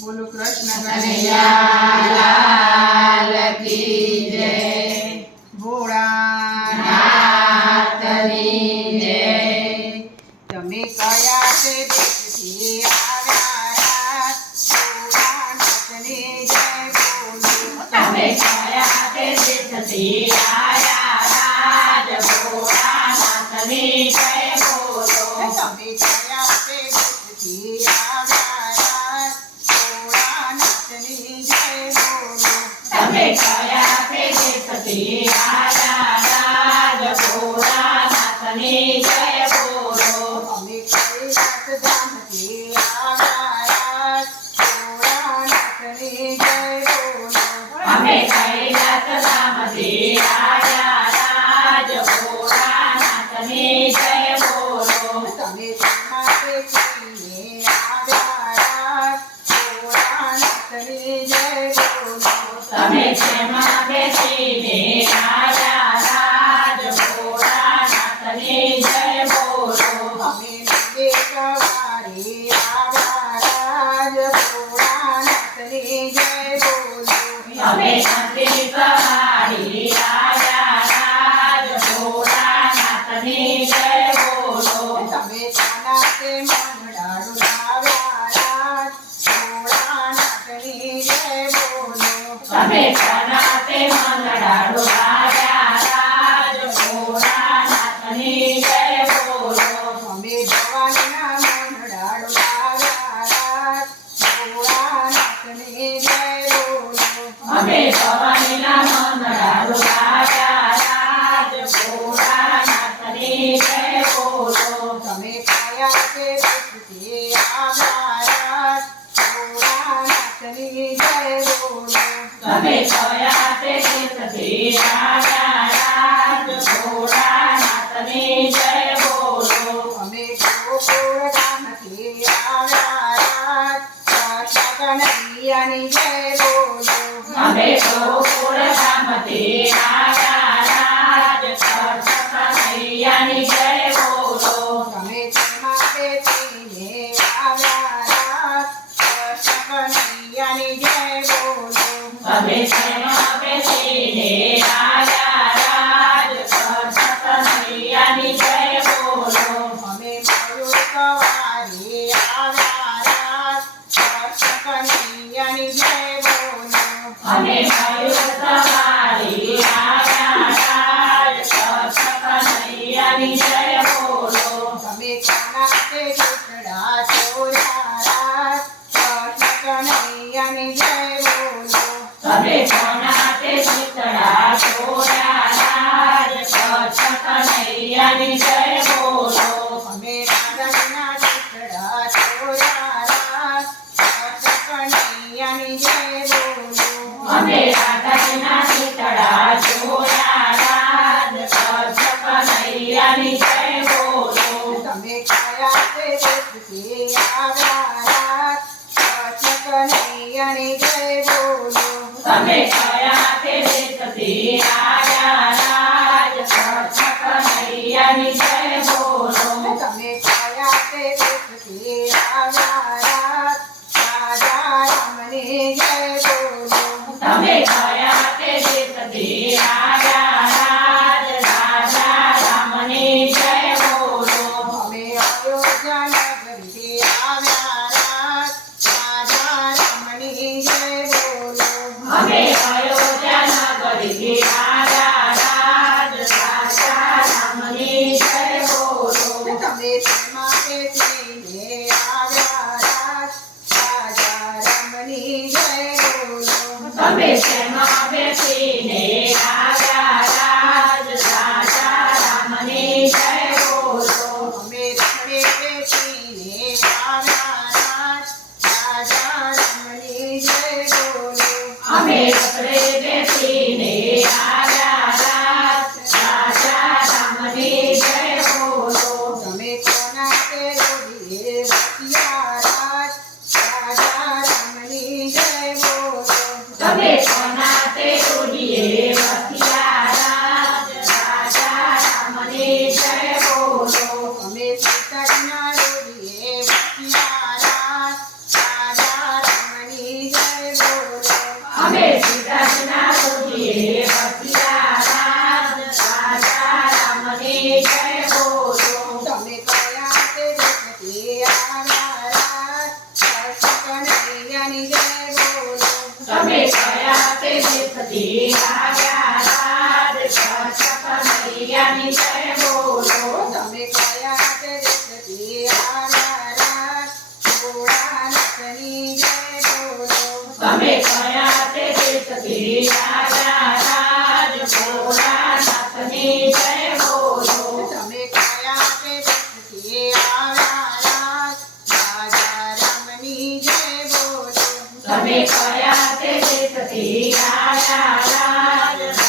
બોલો કૃષ્ણ કનૈયા લાલ કી જય, ભોળાનાથની જય। તમે કયા તે દેશથી આવ્યા, ભોળાનાથની જય બોલો। તમે કયા તે દેશથી આવ્યા, ભોળાનાથની જય બોલો। તમે કયા તે દેશથી આવ્યા, ભોળાનાથની જય બોલો। તમે કયા તે દેશથી આવ્યા, ભોળાનાથની જય બોલો। અમે કૈલાસ ધામથી આવ્યા, ભોળાનાથની જય બોલો। અમે કૈલાસ ધામથી આવ્યા, ભોળાનાથની જય બોલો। તમે માટે કહીને આવ્યા, ભોળાનાથની જય બોલો। તમે જેમાં બેસીને આવ્યા, ભોળાનાથની જય બોલો। અમે નંદે સવારે આવ્યા, ભોળાનાથની જય બોલો। અમે નંદી સવારી આવ્યા, ભોળાનાથની જય બોલો। તમે તાના તે મંગળાડું લાવ્યા, ભોળાનાથની જય બોલો। તમે કનાતે મંગળાડું આવ્યા, ભોળાનાથની જય બોલો। અમે ભવાનીના મંગળાડું લાવ્યા, ભોળાનાથની જય બોલો। અમે ભવાનીના મંગળાડું આવ્યા, ભોળાનાથની જય બોલો। તમે કયા તે દેશથી આવ્યા, ભોળાનાથની જય બોલો। તમે કયા તે દેશથી આવ્યા, ભોળાનાથની જય બોલો। અમે ગોકુળ ગામથી આવ્યા, કનૈયાની જય બોલો। અમે ગોકુળ ધામથી આવ્યા, કનૈયાની જય બોલો। તમે તેમાં બેસીને આવ્યા, કનૈયાની જય બોલો। તમે જેમાં બેસીને આવ્યા, કનૈયાની જય બોલો। અમે મયુર સવારે આવ્યા, કનૈયાની જય બોલો। અમે મયુર સવારી આવ્યા, કનૈયાની જય બોલો। તમે કાના તે ઘૂંટડા ચોર્યા, કનૈયાની જય બોલો। તમે કોનાતે ચિતડા છોડ્યા, કનૈયાની જય બોલો। અમે રાધાના ઘૂંટડા ચોર્યા, કનૈયાની જય બોલો। અમે રાધાના ચિતડા છોડ્યા, કનૈયાની જય બોલો। તમે કયા તે દેશથી આવ્યા, કનૈયાની જય બોલો। તમે કયા તે દેશથી આવ્યા, કનૈયાની જય બોલો। તમે કયા તે દેશથી આવ્યા, રાજા રામની જય બોલો। તમે કયા તે દેશથી આવ્યા, રાજા રામની જય બોલો। અમે અયોધ્યા નગરથી આવ્યા, રાજા રામની જય બોલો। અમે અયોધ્યા નગરીથી આવ્યા, રાજા રામની જય બોલો। તમે તેમાં બેસીને આવ્યા, રાજા રામની જય બોલો। તમે જેમાં બેસીને આવ્યા, રાજા રામની જય બોલો। અમે રમણે બેસીને આવ્યા, રાજા રામની જય બોલો। અમે રથડે બેસીને આવ્યા, રાજા રામની જય બોલો। તમે કોના તે રોડીએ વસિયા, રાજા રામની જય બોલો। તમે કોનાતે રૂડીએ વસિયા, રાજા રામની જય બોલો। અમે સીતાના રોડીએ વસિયા, રાજા રામની કયા તે દેશથી આવ્યા રાજ કચ્છ કનૈયાની જય બોલો તમે કયા તે દેશથી આવ્યા રાજ ભોળાનાથની જય બોલો તમે કયા તે દેશથી આવ્યા રાજ ભોળાનાથની જય બોલો તમે કયા તે દેશથી આવ્યા રાજ રાજા રામની જય બોલો તમે કયા તે દેશથી આવ્યા રાજ